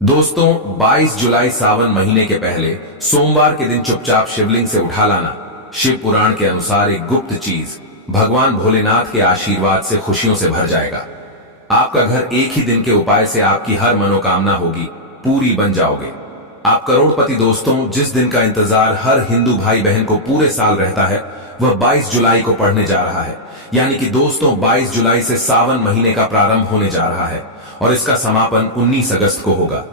दोस्तों, 22 जुलाई सावन महीने के पहले सोमवार के दिन चुपचाप शिवलिंग से उठा लाना शिव पुराण के अनुसार एक गुप्त चीज भगवान भोलेनाथ के आशीर्वाद से खुशियों से भर जाएगा। आपका घर एक ही दिन के उपाय से आपकी हर मनोकामना होगी पूरी बन जाओगे। आप करोड़पति। दोस्तों, जिस दिन का इंतजार हर हिंदू भाई बहन को पूरे साल रहता है वह 22 जुलाई को पड़ने जा रहा है। यानी कि दोस्तों, 22 जुलाई से सावन महीने का प्रारंभ होने जा रहा है और इसका समापन 19 अगस्त को होगा।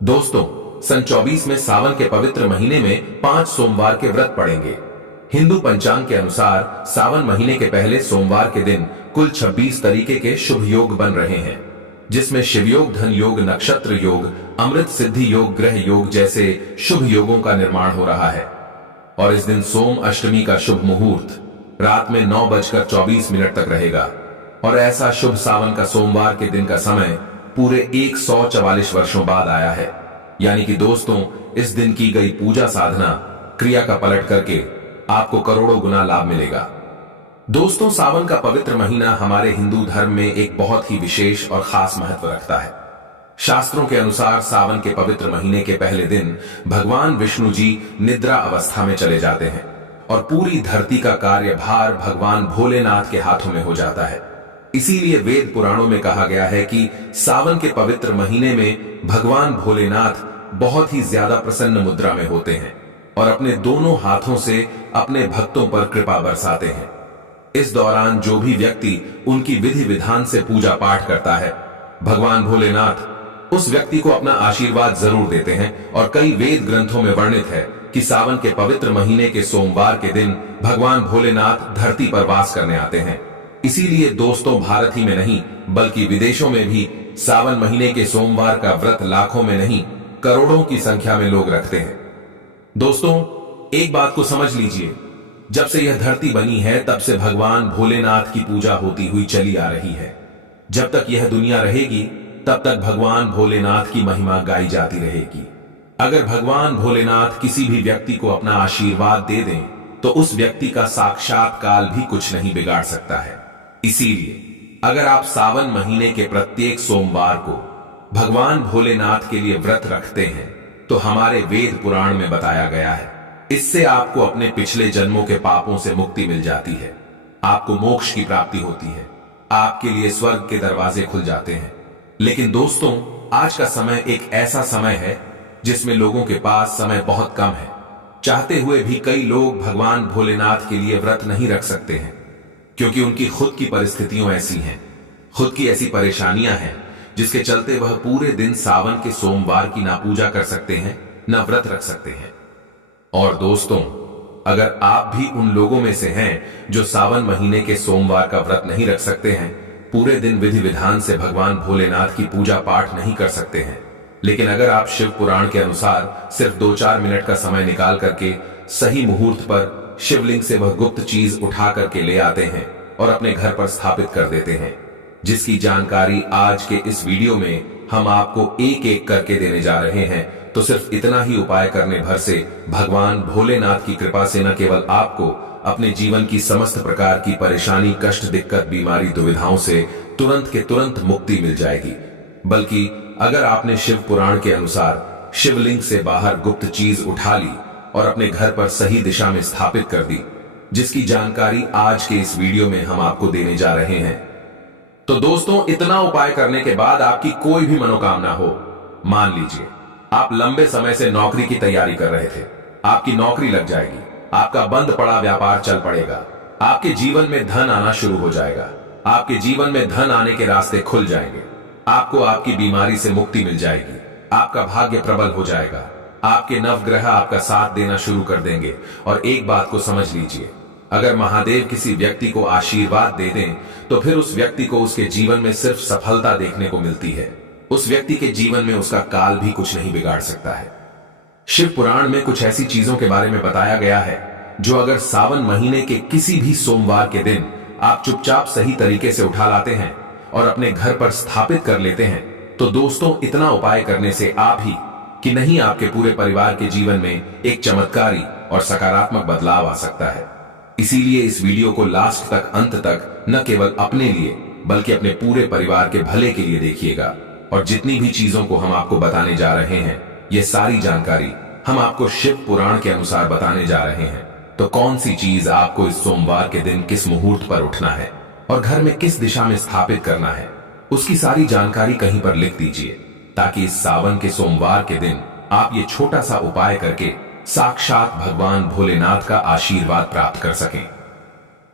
दोस्तों, सन 24 में सावन के पवित्र महीने में 5 सोमवार के व्रत पड़ेंगे। हिंदू पंचांग के अनुसार सावन महीने के पहले सोमवार के दिन कुल 26 तरीके के शुभ योग बन रहे हैं, जिसमें शिव योग, धन योग, नक्षत्र योग, अमृत सिद्धि योग, ग्रह योग जैसे शुभ योगों का निर्माण हो रहा है। और इस दिन सोम अष्टमी का शुभ मुहूर्त रात में 9:24 तक रहेगा। और ऐसा शुभ सावन का सोमवार के दिन का समय पूरे 144 वर्षों बाद आया है। यानी कि दोस्तों, इस दिन की गई पूजा साधना क्रिया का पलट करके आपको करोड़ों गुना लाभ मिलेगा। दोस्तों, सावन का पवित्र महीना हमारे हिंदू धर्म में एक बहुत ही विशेष और खास महत्व रखता है। शास्त्रों के अनुसार सावन के पवित्र महीने के पहले दिन भगवान विष्णु जी निद्रा अवस्था में चले जाते हैं और पूरी धरती का कार्यभार भगवान भोलेनाथ के हाथों में हो जाता है। इसीलिए वेद पुराणों में कहा गया है कि सावन के पवित्र महीने में भगवान भोलेनाथ बहुत ही ज्यादा प्रसन्न मुद्रा में होते हैं और अपने दोनों हाथों से अपने भक्तों पर कृपा बरसाते हैं। इस दौरान जो भी व्यक्ति उनकी विधि विधान से पूजा पाठ करता है, भगवान भोलेनाथ उस व्यक्ति को अपना आशीर्वाद जरूर देते हैं। और कई वेद ग्रंथों में वर्णित है कि सावन के पवित्र महीने के सोमवार के दिन भगवान भोलेनाथ धरती पर वास करने आते हैं। इसीलिए दोस्तों, भारत ही में नहीं बल्कि विदेशों में भी सावन महीने के सोमवार का व्रत लाखों में नहीं करोड़ों की संख्या में लोग रखते हैं। दोस्तों, एक बात को समझ लीजिए, जब से यह धरती बनी है तब से भगवान भोलेनाथ की पूजा होती हुई चली आ रही है। जब तक यह दुनिया रहेगी तब तक भगवान भोलेनाथ की महिमा गाई जाती रहेगी। अगर भगवान भोलेनाथ किसी भी व्यक्ति को अपना आशीर्वाद दे दें तो उस व्यक्ति का साक्षात काल भी कुछ नहीं बिगाड़ सकता है। इसीलिए अगर आप सावन महीने के प्रत्येक सोमवार को भगवान भोलेनाथ के लिए व्रत रखते हैं तो हमारे वेद पुराण में बताया गया है, इससे आपको अपने पिछले जन्मों के पापों से मुक्ति मिल जाती है, आपको मोक्ष की प्राप्ति होती है, आपके लिए स्वर्ग के दरवाजे खुल जाते हैं। लेकिन दोस्तों, आज का समय एक ऐसा समय है जिसमें लोगों के पास समय बहुत कम है। चाहते हुए भी कई लोग भगवान भोलेनाथ के लिए व्रत नहीं रख सकते हैं क्योंकि उनकी खुद की परिस्थितियों ऐसी हैं, खुद की ऐसी परेशानियां हैं जिसके चलते वह पूरे दिन सावन के सोमवार की ना पूजा कर सकते हैं ना व्रत रख सकते हैं। और दोस्तों, अगर आप भी उन लोगों में से हैं जो सावन महीने के सोमवार का व्रत नहीं रख सकते हैं, पूरे दिन विधि विधान से भगवान भोलेनाथ की पूजा पाठ नहीं कर सकते हैं, लेकिन अगर आप शिव पुराण के अनुसार सिर्फ 2-4 मिनट का समय निकाल करके सही मुहूर्त पर शिवलिंग से वह गुप्त चीज उठा करके ले आते हैं और अपने घर पर स्थापित कर देते हैं, जिसकी जानकारी आज के इस वीडियो में हम आपको एक एक करके देने जा रहे हैं, तो सिर्फ इतना ही उपाय करने भर से भगवान भोलेनाथ की कृपा से न केवल आपको अपने जीवन की समस्त प्रकार की परेशानी, कष्ट, दिक्कत, बीमारी, दुविधाओं से तुरंत के तुरंत मुक्ति मिल जाएगी, बल्कि अगर आपने शिव पुराण के अनुसार शिवलिंग से बाहर गुप्त चीज उठा ली और अपने घर पर सही दिशा में स्थापित कर दी, जिसकी जानकारी आज के इस वीडियो में हम आपको देने जा रहे हैं। तो दोस्तों, इतना उपाय करने के बाद आपकी कोई भी मनोकामना हो, मान लीजिए आप लंबे समय से नौकरी की तैयारी कर रहे थे, आपकी नौकरी लग जाएगी, आपका बंद पड़ा व्यापार चल पड़ेगा, आपके जीवन में धन आना शुरू हो जाएगा, आपके जीवन में धन आने के रास्ते खुल जाएंगे, आपको आपकी बीमारी से मुक्ति मिल जाएगी, आपका भाग्य प्रबल हो जाएगा, आपके नवग्रह आपका साथ देना शुरू कर देंगे। और एक बात को समझ लीजिए, अगर महादेव किसी व्यक्ति को आशीर्वाद दे दें तो फिर उस व्यक्ति को उसके जीवन में सिर्फ सफलता देखने को मिलती है। उस व्यक्ति के जीवन में उसका काल भी कुछ नहीं बिगाड़ सकता है। शिव पुराण में कुछ ऐसी चीजों के बारे में बताया गया है जो अगर सावन महीने के किसी भी सोमवार के दिन आप चुपचाप सही तरीके से उठा लाते हैं और अपने घर पर स्थापित कर लेते हैं, तो दोस्तों, इतना उपाय करने से आप ही कि नहीं आपके पूरे परिवार के जीवन में एक चमत्कारी और सकारात्मक बदलाव आ सकता है। इसीलिए इस वीडियो को लास्ट तक, अंत तक न केवल अपने लिए बल्कि अपने पूरे परिवार के भले के लिए देखिएगा। और जितनी भी चीजों को हम आपको बताने जा रहे हैं, ये सारी जानकारी हम आपको शिव पुराण के अनुसार बताने जा रहे हैं। तो कौन सी चीज आपको इस सोमवार के दिन किस मुहूर्त पर उठना है और घर में किस दिशा में स्थापित करना है, उसकी सारी जानकारी कहीं पर लिख दीजिए, ताकि इस सावन के सोमवार के दिन आप ये छोटा सा उपाय करके साक्षात भगवान भोलेनाथ का आशीर्वाद प्राप्त कर सकें।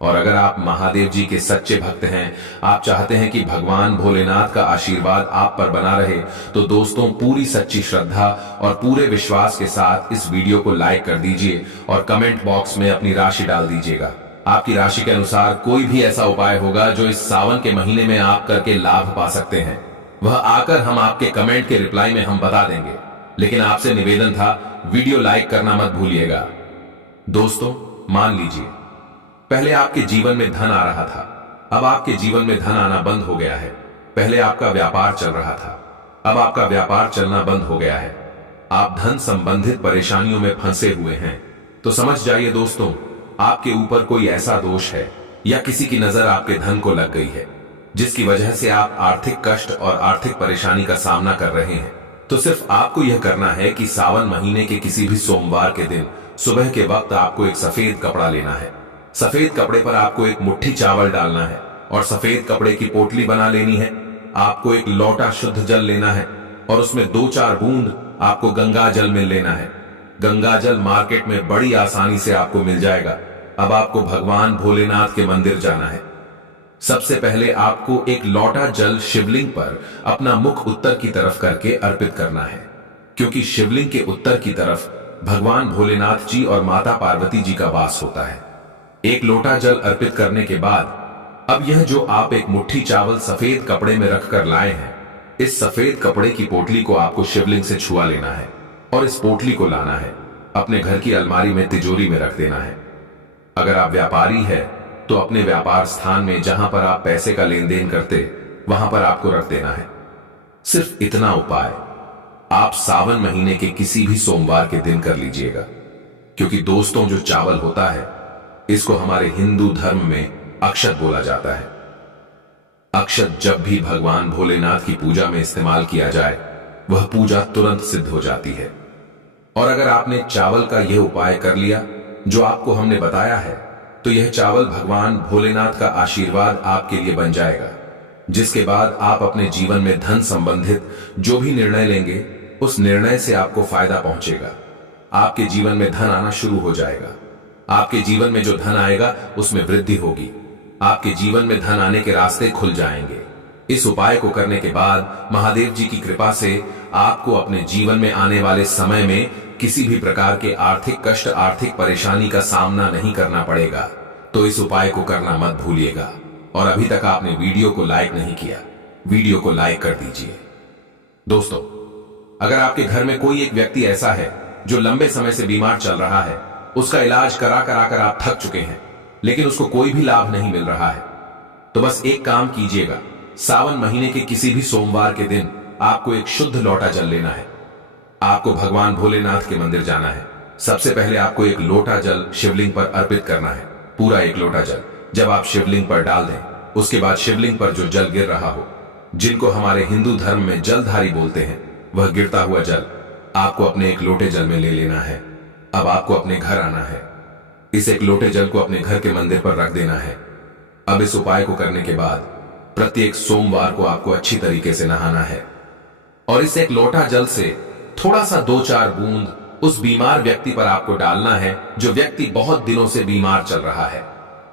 और अगर आप महादेव जी के सच्चे भक्त हैं, आप चाहते हैं कि भगवान भोलेनाथ का आशीर्वाद आप पर बना रहे, तो दोस्तों पूरी सच्ची श्रद्धा और पूरे विश्वास के साथ इस वीडियो को लाइक कर दीजिए और कमेंट बॉक्स में अपनी राशि डाल दीजिएगा। आपकी राशि के अनुसार कोई भी ऐसा उपाय होगा जो इस सावन के महीने में आप करके लाभ पा सकते हैं, वह आकर हम आपके कमेंट के रिप्लाई में हम बता देंगे। लेकिन आपसे निवेदन था, वीडियो लाइक करना मत भूलिएगा। दोस्तों मान लीजिए पहले आपके जीवन में धन आ रहा था, अब आपके जीवन में धन आना बंद हो गया है। पहले आपका व्यापार चल रहा था, अब आपका व्यापार चलना बंद हो गया है। आप धन संबंधित परेशानियों में फंसे हुए हैं। तो समझ जाइए दोस्तों, आपके ऊपर कोई ऐसा दोष है या किसी की नजर आपके धन को लग गई है, जिसकी वजह से आप आर्थिक कष्ट और आर्थिक परेशानी का सामना कर रहे हैं। तो सिर्फ आपको यह करना है कि सावन महीने के किसी भी सोमवार के दिन सुबह के वक्त आपको एक सफेद कपड़ा लेना है। सफेद कपड़े पर आपको एक मुट्ठी चावल डालना है और सफेद कपड़े की पोटली बना लेनी है। आपको एक लोटा शुद्ध जल लेना है और उसमें 2-4 बूंद आपको गंगा जल में लेना है। गंगा जल मार्केट में बड़ी आसानी से आपको मिल जाएगा। अब आपको भगवान भोलेनाथ के मंदिर जाना है। सबसे पहले आपको एक लोटा जल शिवलिंग पर अपना मुख उत्तर की तरफ करके अर्पित करना है, क्योंकि शिवलिंग के उत्तर की तरफ भगवान भोलेनाथ जी और माता पार्वती जी का वास होता है। एक लोटा जल अर्पित करने के बाद अब यह जो आप एक मुट्ठी चावल सफेद कपड़े में रखकर लाए हैं, इस सफेद कपड़े की पोटली को आपको शिवलिंग से छुआ लेना है और इस पोटली को लाना है, अपने घर की अलमारी में तिजोरी में रख देना है। अगर आप व्यापारी है तो अपने व्यापार स्थान में जहां पर आप पैसे का लेन देन करते, वहां पर आपको रख देना है। सिर्फ इतना उपाय आप सावन महीने के किसी भी सोमवार के दिन कर लीजिएगा, क्योंकि दोस्तों जो चावल होता है इसको हमारे हिंदू धर्म में अक्षत बोला जाता है। अक्षत जब भी भगवान भोलेनाथ की पूजा में इस्तेमाल किया जाए, वह पूजा तुरंत सिद्ध हो जाती है। और अगर आपने चावल का यह उपाय कर लिया जो आपको हमने बताया है, तो यह चावल भगवान भोलेनाथ का आशीर्वाद आपके लिए बन जाएगा, जिसके बाद आप अपने जीवन में धन संबंधित जो भी निर्णय लेंगे, उस निर्णय से आपको फायदा पहुंचेगा। आपके जीवन में धन आना शुरू हो जाएगा। आपके जीवन में जो धन आएगा उसमें वृद्धि होगी। आपके जीवन में धन आने के रास्ते खुल जाएंगे। इस उपाय को करने के बाद महादेव जी की कृपा से आपको अपने जीवन में आने वाले समय में किसी भी प्रकार के आर्थिक कष्ट, आर्थिक परेशानी का सामना नहीं करना पड़ेगा। तो इस उपाय को करना मत भूलिएगा। और अभी तक आपने वीडियो को लाइक नहीं किया, वीडियो को लाइक कर दीजिए। दोस्तों अगर आपके घर में कोई एक व्यक्ति ऐसा है जो लंबे समय से बीमार चल रहा है, उसका इलाज करा कर आप थक चुके हैं, लेकिन उसको कोई भी लाभ नहीं मिल रहा है, तो बस एक काम कीजिएगा। सावन महीने के किसी भी सोमवार के दिन आपको एक शुद्ध लोटा जल लेना है। आपको भगवान भोलेनाथ के मंदिर जाना है। सबसे पहले आपको एक लोटा जल शिवलिंग पर अर्पित करना है, पूरा एक लोटा जल। जब आप शिवलिंग पर डाल दें, उसके बाद शिवलिंग पर जो जल गिर रहा हो, जिनको हमारे हिंदू धर्म में जलधारी बोलते हैं, वह गिरता हुआ जल आपको अपने एक लोटे जल में ले लेना है। अब आपको अपने घर आना है। इस एक लोटे जल को अपने घर के मंदिर पर रख देना है। अब इस उपाय को करने के बाद प्रत्येक सोमवार को आपको अच्छी तरीके से नहाना है और इस एक लोटा जल से थोड़ा सा 2-4 बूंद उस बीमार व्यक्ति पर आपको डालना है, जो व्यक्ति बहुत दिनों से बीमार चल रहा है।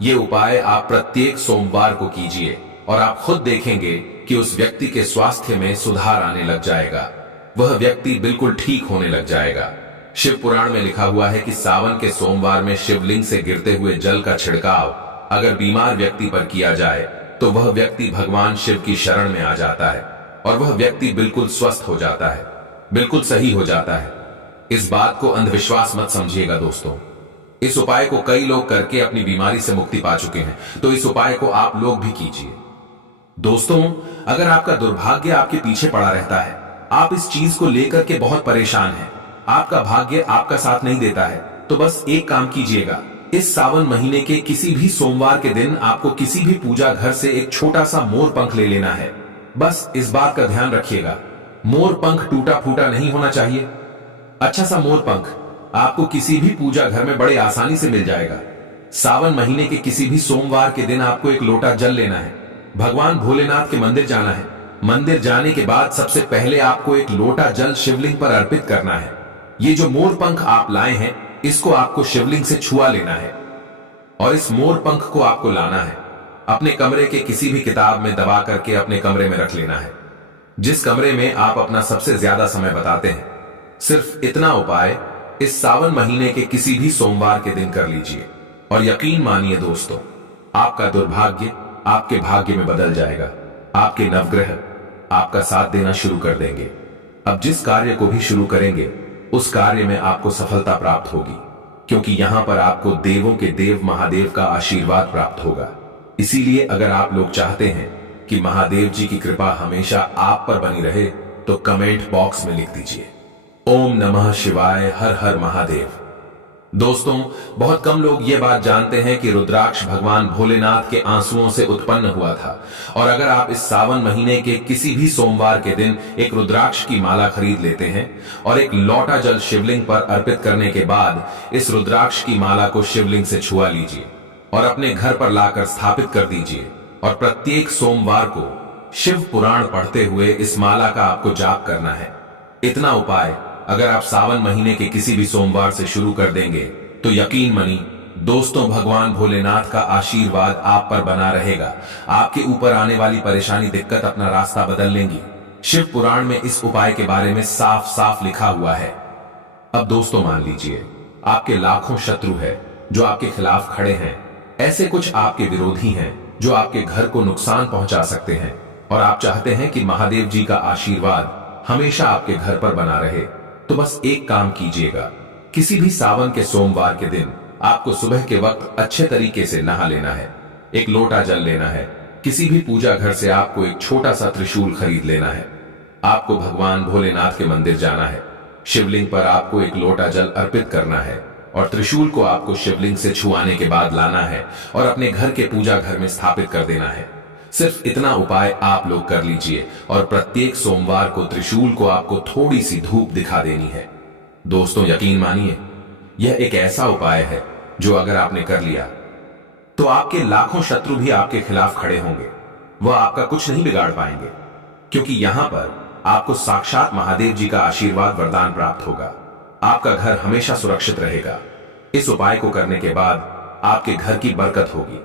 यह उपाय आप प्रत्येक सोमवार को कीजिए और आप खुद देखेंगे कि उस व्यक्ति के स्वास्थ्य में सुधार आने लग जाएगा। वह व्यक्ति बिल्कुल ठीक होने लग जाएगा। शिव पुराण में लिखा हुआ है कि सावन के सोमवार में शिवलिंग से गिरते हुए जल का छिड़काव अगर बीमार व्यक्ति पर किया जाए, तो वह व्यक्ति भगवान शिव की शरण में आ जाता है और वह व्यक्ति बिल्कुल स्वस्थ हो जाता है, बिल्कुल सही हो जाता है। इस बात को अंधविश्वास मत समझिएगा दोस्तों। इस उपाय को कई लोग करके अपनी बीमारी से मुक्ति पा चुके हैं, तो इस उपाय को आप लोग भी कीजिए। दोस्तों अगर आपका दुर्भाग्य आपके पीछे पड़ा रहता है, आप इस चीज को लेकर के बहुत परेशान हैं, आपका भाग्य आपका साथ नहीं देता है, तो बस एक काम कीजिएगा। इस सावन महीने के किसी भी सोमवार के दिन आपको किसी भी पूजा घर से एक छोटा सा मोर पंख ले लेना है बस इस बात का ध्यान रखिएगा, मोर पंख टूटा फूटा नहीं होना चाहिए। अच्छा सा मोर पंख आपको किसी भी पूजा घर में बड़े आसानी से मिल जाएगा। सावन महीने के किसी भी सोमवार के दिन आपको एक लोटा जल लेना है, भगवान भोलेनाथ के मंदिर जाना है। मंदिर जाने के बाद सबसे पहले आपको एक लोटा जल शिवलिंग पर अर्पित करना है। ये जो मोर पंख आप लाए हैं, इसको आपको शिवलिंग से छुआ लेना है और इस मोर पंख को आपको लाना है, अपने कमरे के किसी भी किताब में दबा करके अपने कमरे में रख लेना है, जिस कमरे में आप अपना सबसे ज्यादा समय बताते हैं। सिर्फ इतना उपाय इस सावन महीने के किसी भी सोमवार के दिन कर लीजिए और यकीन मानिए दोस्तों, आपका दुर्भाग्य आपके भाग्य में बदल जाएगा। आपके नवग्रह आपका साथ देना शुरू कर देंगे। अब जिस कार्य को भी शुरू करेंगे, उस कार्य में आपको सफलता प्राप्त होगी, क्योंकि यहां पर आपको देवों के देव महादेव का आशीर्वाद प्राप्त होगा। इसीलिए अगर आप लोग चाहते हैं कि महादेव जी की कृपा हमेशा आप पर बनी रहे, तो कमेंट बॉक्स में लिख दीजिए ओम नमः शिवाय, हर हर महादेव। दोस्तों, बहुत कम लोग ये बात जानते हैं कि रुद्राक्ष भगवान भोलेनाथ के आंसुओं से उत्पन्न हुआ था। और अगर आप इस सावन महीने के किसी भी सोमवार के दिन एक रुद्राक्ष की माला खरीद लेते हैं और एक लोटा जल शिवलिंग पर अर्पित करने के बाद इस रुद्राक्ष की माला को शिवलिंग से छुआ लीजिए और अपने घर पर लाकर स्थापित कर दीजिए और प्रत्येक सोमवार को शिव पुराण पढ़ते हुए इस माला का आपको जाप करना है। इतना उपाय अगर आप सावन महीने के किसी भी सोमवार से शुरू कर देंगे, तो यकीन मानिए दोस्तों, भगवान भोलेनाथ का आशीर्वाद आप पर बना रहेगा। आपके ऊपर आने वाली परेशानी दिक्कत अपना रास्ता बदल लेंगी। शिव पुराण में इस उपाय के बारे में साफ साफ लिखा हुआ है। अब दोस्तों मान लीजिए आपके लाखों शत्रु है जो आपके खिलाफ खड़े हैं, ऐसे कुछ आपके विरोधी हैं जो आपके घर को नुकसान पहुंचा सकते हैं, और आप चाहते हैं कि महादेव जी का आशीर्वाद हमेशा आपके घर पर बना रहे। तो बस एक काम कीजिएगा, किसी भी सावन के सोमवार के दिन आपको सुबह के वक्त अच्छे तरीके से नहा लेना है, एक लोटा जल लेना है, किसी भी पूजा घर से आपको एक छोटा सा त्रिशूल खरीद लेना है, आपको भगवान भोलेनाथ के मंदिर जाना है, शिवलिंग पर आपको एक लोटा जल अर्पित करना है और त्रिशूल को आपको शिवलिंग से छुआने के बाद लाना है और अपने घर के पूजा घर में स्थापित कर देना है। सिर्फ इतना उपाय आप लोग कर लीजिए और प्रत्येक सोमवार को त्रिशूल को आपको थोड़ी सी धूप दिखा देनी है। दोस्तों यकीन मानिए, यह एक ऐसा उपाय है जो अगर आपने कर लिया तो आपके लाखों शत्रु भी आपके खिलाफ खड़े होंगे, वह आपका कुछ नहीं बिगाड़ पाएंगे, क्योंकि यहां पर आपको साक्षात महादेव जी का आशीर्वाद वरदान प्राप्त होगा। आपका घर हमेशा सुरक्षित रहेगा। इस उपाय को करने के बाद आपके घर की बरकत होगी।